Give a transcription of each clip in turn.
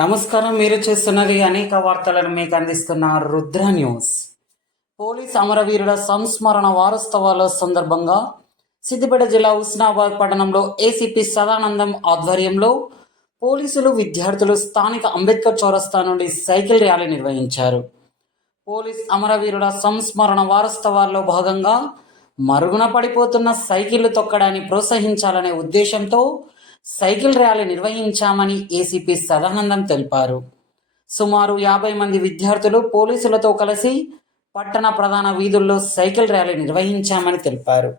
నమస్కారం. మీరు చూస్తున్నది అనేక వార్తలను మీకు అందిస్తున్న రుద్ర న్యూస్. పోలీస్ అమరవీరుల సంస్మరణ వారోత్సవాల సందర్భంగా సిద్దిపేట జిల్లా హుస్నాబాద్ పట్టణంలో ఏసీపీ సదానందం ఆధ్వర్యంలో పోలీసులు, విద్యార్థులు స్థానిక అంబేద్కర్ చౌరస్తా నుండి సైకిల్ ర్యాలీ నిర్వహించారు. పోలీస్ అమరవీరుల సంస్మరణ వారోత్సవాల్లో భాగంగా మరుగున పడిపోతున్న సైకిళ్లు తొక్కడాన్ని ప్రోత్సహించాలనే ఉద్దేశంతో సైకిల్ ర్యాలీ నిర్వహించామని ఏసీపీ సదానందం తెలిపారు. సుమారు 50 మంది విద్యార్థులు పోలీసులతో కలిసి పట్టణ ప్రధాన వీధుల్లో సైకిల్ ర్యాలీ నిర్వహించామని తెలిపారు.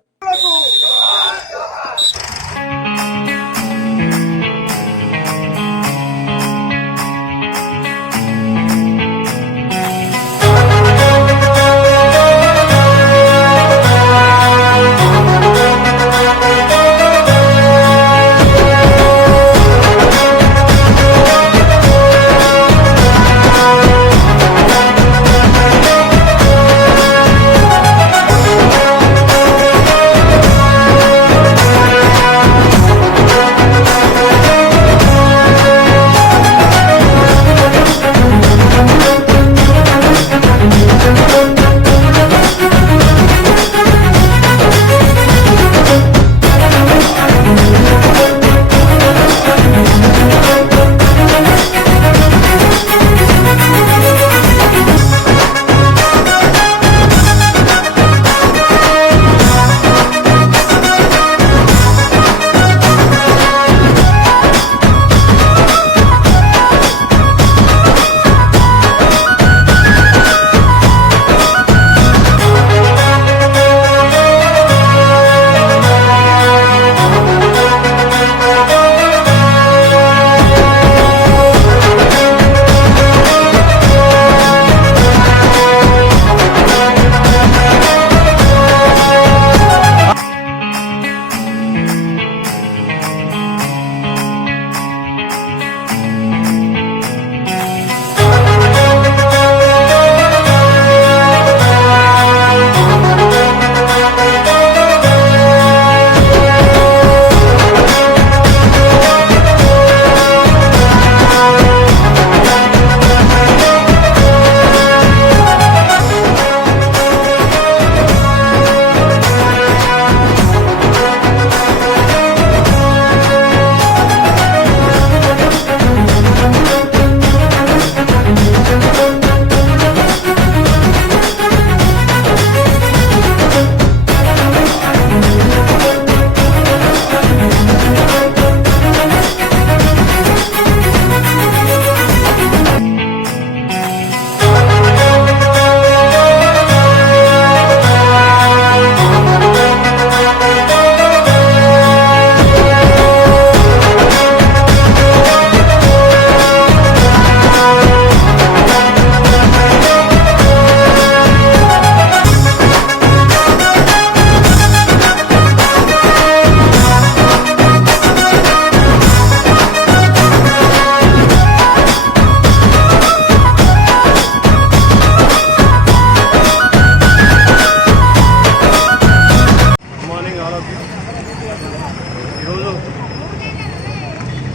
ఈరోజు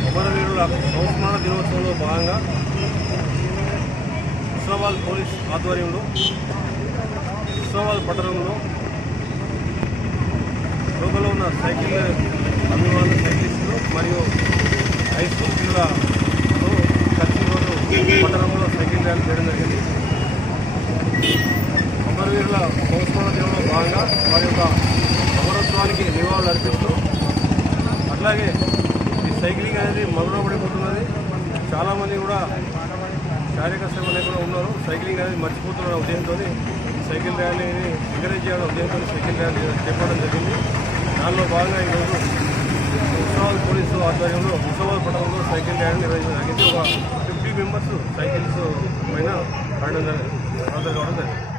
అమరవీరుల సంస్మరణ దినోత్సవంలో భాగంగా హుస్నాబాద్ పోలీస్ ఆధ్వర్యంలో హుస్నాబాద్ పట్టణంలో లోపల ఉన్న సైకిల్ అభిమానులు, సైక్లిస్టులు మరియు హై స్కూల్ పిల్లలతో కలిసి రోజు పట్టణంలో సైకిల్ ర్యాలీ చేయడం జరిగింది. అమరవీరుల సంస్మరణ దినంలో భాగంగా వారి యొక్క అమరత్వానికి నివాళులు అర్పిస్తూ, అట్లాగే ఈ సైక్లింగ్ అనేది మరుగున పడిపోతున్నది. చాలామంది కూడా శారీరక శ్రమ లేకుండా ఉన్నారు. సైక్లింగ్ అనేది మర్చిపోతున్న ఉద్దేశంతో సైకిల్ ర్యాలీని ఎంకరేజ్ చేయడం ఉద్దేశంతో సైకిల్ ర్యాలీ చేపట్టడం జరిగింది. దానిలో భాగంగా ఈరోజు హుస్నాబాద్ పోలీసు ఆధ్వర్యంలో హుస్నాబాద్ పట్టణంలో సైకిల్ ర్యాలీ నిర్వహించడం జరిగింది. ఒక 50 మెంబర్స్ సైకిల్స్ పైన కావడం జరిగింది.